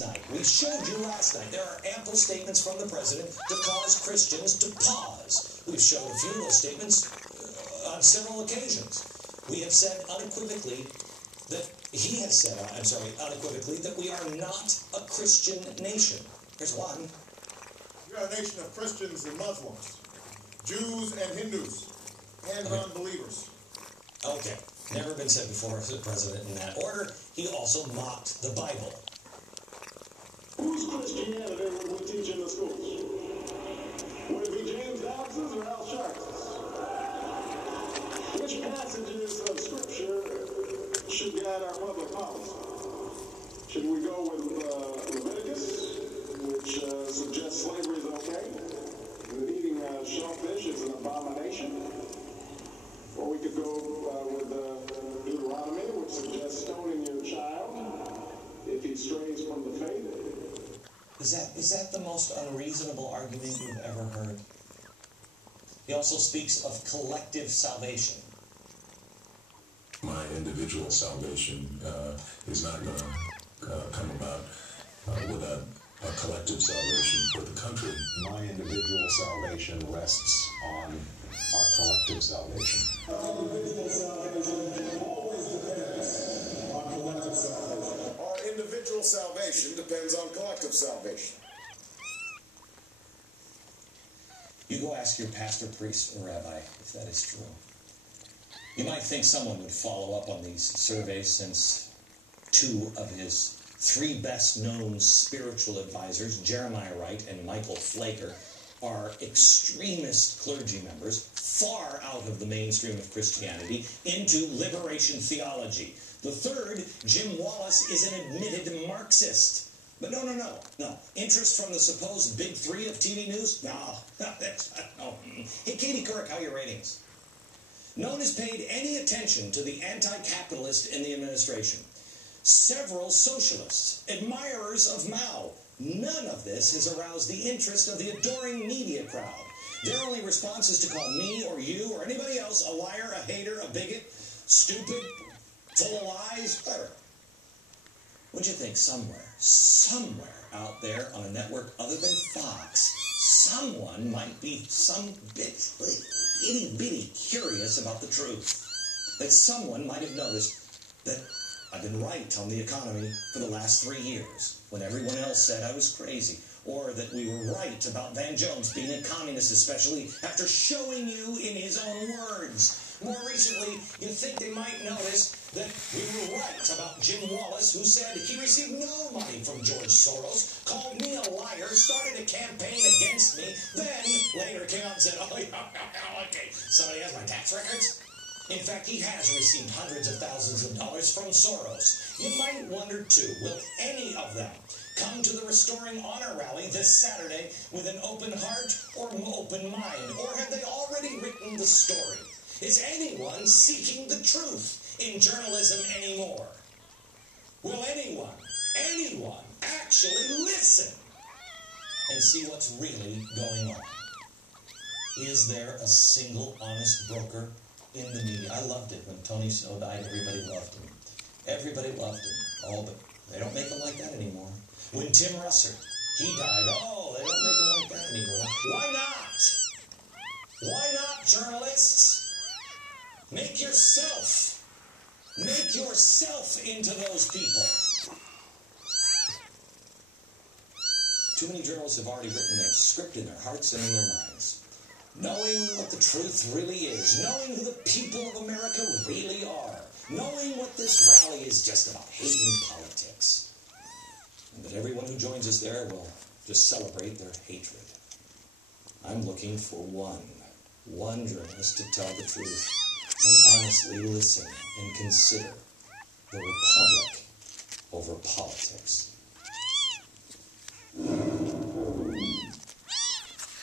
night. We showed you last night. There are ample statements from the president to cause Christians to pause. We've shown a few of those statements on several occasions. We have said unequivocally that he has said, unequivocally, that we are not a Christian nation. Here's one. We are a nation of Christians and Muslims, Jews and Hindus, and non-believers. Okay. Never been said before to the president in that order. He also mocked the Bible. Whose Christianity would we teach in the schools? Would it be James Dobson's or Al Sharpton's? Which passages of Scripture should guide our public policy? Should we go with Leviticus, which suggests slavery is okay? That eating shellfish is an abomination? Or we could go with Deuteronomy, which suggests stoning your child if he strays from the faith. Is that the most unreasonable argument you've ever heard? He also speaks of collective salvation. My individual salvation is not going to come about without a collective salvation for the country. My individual salvation rests on our collective salvation. Our individual salvation always depends on collective salvation. Our individual salvation depends on collective salvation. You go ask your pastor, priest, or rabbi if that is true. You might think someone would follow up on these surveys, since two of his three best-known spiritual advisors, Jeremiah Wright and Michael Flaker, are extremist clergy members, far out of the mainstream of Christianity, into liberation theology. The third, Jim Wallace, is an admitted Marxist. But no. Interest from the supposed big three of TV news? No. Hey, Katie Couric, how are your ratings? No one has paid any attention to the anti-capitalist in the administration. Several socialists, admirers of Mao. None of this has aroused the interest of the adoring media crowd. Their only response is to call me or you or anybody else a liar, a hater, a bigot, stupid, full of lies, whatever. Wouldn't you think somewhere out there on a network other than Fox, someone might be some bit itty-bitty curious about the truth? That someone might have noticed that I've been right on the economy for the last 3 years, when everyone else said I was crazy, or that we were right about Van Jones being a communist, especially after showing you in his own words. More recently, you'd think they might notice that we were right about Jim Wallace, who said he received no money from George Soros, called me a liar, started a campaign against me, then later came out and said, oh, yeah, okay, somebody has my tax records? In fact, he has received hundreds of thousands of dollars from Soros. You might wonder, too, will any of them come to the Restoring Honor Rally this Saturday with an open heart or an open mind? Or have they already written the story? Is anyone seeking the truth in journalism anymore? Will anyone actually listen and see what's really going on? Is there a single honest broker in the media? I loved it when Tony Snow died. Everybody loved him. Everybody loved him. Oh, but they don't make him like that anymore. When Tim Russer, he died. Oh, they don't make him like that anymore. Why not? Why not, journalists? Make yourself into those people. Too many journalists have already written their script in their hearts and in their minds. Knowing what the truth really is, knowing who the people of America really are, knowing what this rally is just about, hating politics, and that everyone who joins us there will just celebrate their hatred. I'm looking for one journalist to tell the truth and honestly listen and consider the republic over politics.